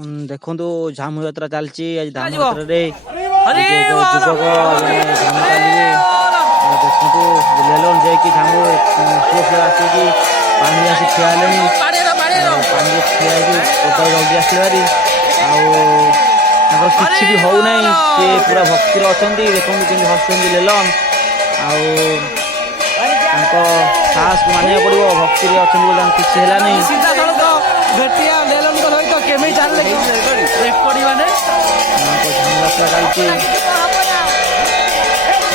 देखु झामु यात्रा चलती आज झामु ଯିବ। यात्रा रे अरे युवक जने झामु चलिए देखु लेलन जाकि झामु पुओ पिला आसिकी पानी आसी ठिया हेलेनी पानी ठिया कोटा जल्दी आसले भारी किसी भी हो ना सी पूरा भक्तिर अच्छा देखो कि हसुँच लेलन साहस को मानिया पड़ो भक्ति अच्छा किसी है चलती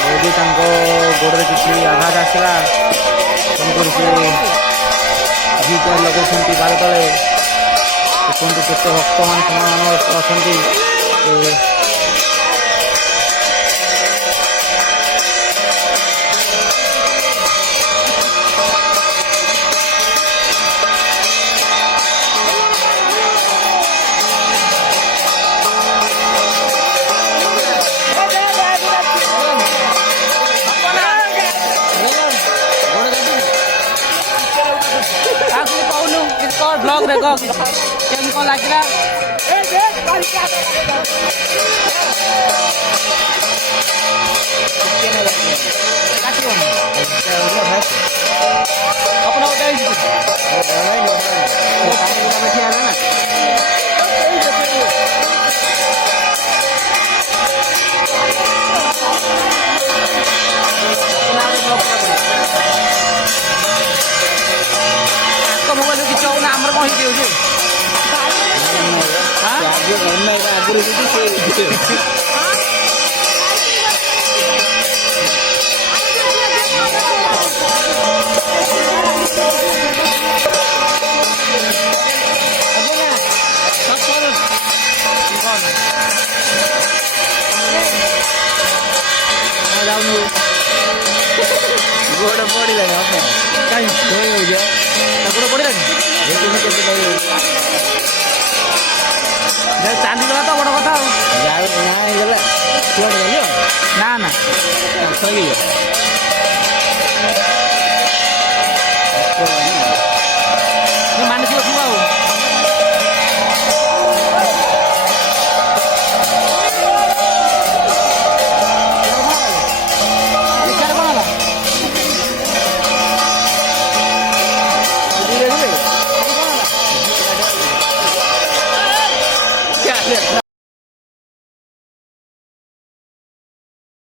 यदि गोड़े किसी आघात आसला गीटार लगे बार तले देखते केते भक्त मान अच्छा ब्लॉग देखो केम को लागला अपना मोबाइल किसी होना आमर कौन ही दियो गोड़ पड़ी लगा कहीं हो गया गोड़ पड़ी लगा चाली गला तो बड़ कथा ना ना